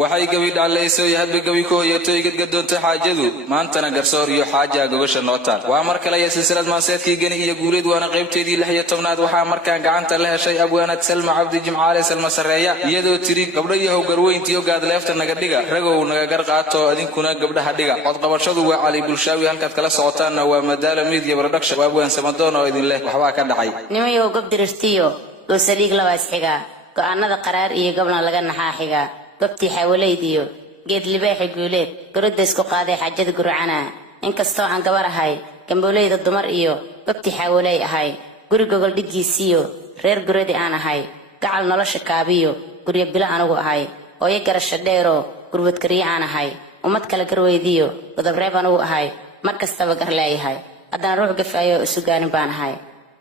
waxay gabi dhalayso hadba gabi ku hoyato gadgadoonta xaajadu maantana garsoor iyo xaaja gobasha nootaan waa mar kale ay silsilad maaseedkii gani iyo guuleed waana qaybteedii 16aad waxaa markaan gacanta la heshay abwaanad Salma Cabdi Jimcaale Salma Sareeya iyadoo tiri gabdhayahow garweyntiyo gaadleefta naga dhiga ragow naga gar qaato adinkuna gabdhaha dhiga cod qabashadu waa Cali Bulshaawi halkaad kala socotaana waa Madaala Media Production abwaan Samadoon oo idin leh waxba ka dhacay nimayo gabdirtiyo oo saliig labaas xiga go'aanada qaraar iyo gabna laga naxaa xiga gabti xawleediyo geed libaax guuleed garada isku qaaday xajada gurcana inkastoo aan gabar ahay gambooleyda dumar iyo gabti xawley ahay guri gogol dhigiisiyo reer guradi aan ahay gacal nolosha kaabiyo guriga bila anigu ahay hooyo garasho dheero gurwad kariye aan ahay umad kala garweydiyo godab reeb anigu ahay markastaba gar leeyahay haddana ruux gafaayo isu gaarin baan ahay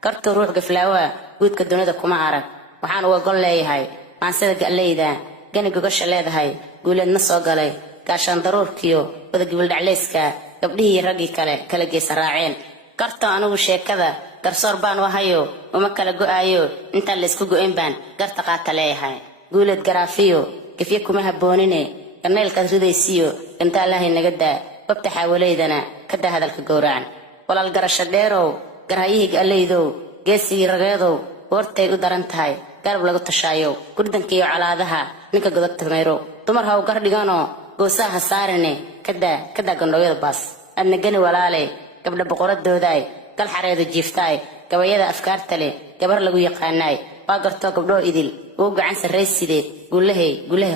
karto ruux gaflaawa guudka dunida kuma arag waxaan uga gol leeyahay maansada galeyda gani gogasha leedahay guuleedna soo galay gaashaan daruurkiyo wada gibal dhacleyska gabdhihii ragii kala gees raaceen karto anigu sheekada garsoor baan wahayo uma kala go'ayo inta la isku go'in baan garta qaata leeyahay guuleed garaafiyo kafiyad kuma haboonine kaneelka ridaysiyo inta Ilaahay naga daa babta xawleydana ka daa hadalka gowracan walaal garasho dheerow garayihii galeydow geesii rageedow hortay u daran tahay garab lagu tashaayo gurdankiyo calaadaha ninka godobta meero dumar ha u gar dhigano goosaha saarane kada gandhooyada baas adna gani walaale gabdha boqoradooday gal xareedo jiiftaay gabayada afkaarta leh gabar lagu yaqaanay waa garto gabdho idil oo gacan sarreyside guulahay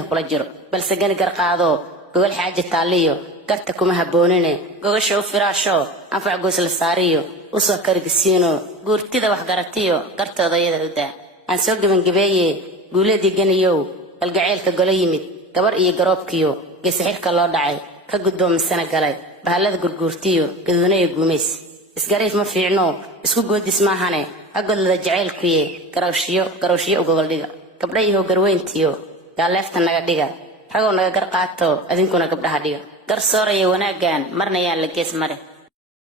kula jiro balse gani gar qaado gobol xaaje taaliyo garta kuma haboonine gogasho u firaasho anfac goos la saariyo u soo kargisiino guurtida wax garatiyo gartoodayada u daa aan soo gabangabeeye guuleedii ganiyow galgaceelka golo yimid gabar iyo garoobkiyo geesixirka loo dhacay ka gudboomisana galay bahalada gurguurtiyo gaduunayo guumays isgariif ma fiicno isku goodis maahane agodlada jaceelkuye garowshiyo u gobol dhiga gabdhayahow garweyntiyo gaaleefta naga dhiga ragow naga gar qaato adinkuna gabdhaha dhiga gar sooraya wanaagan marna yaan la gees mare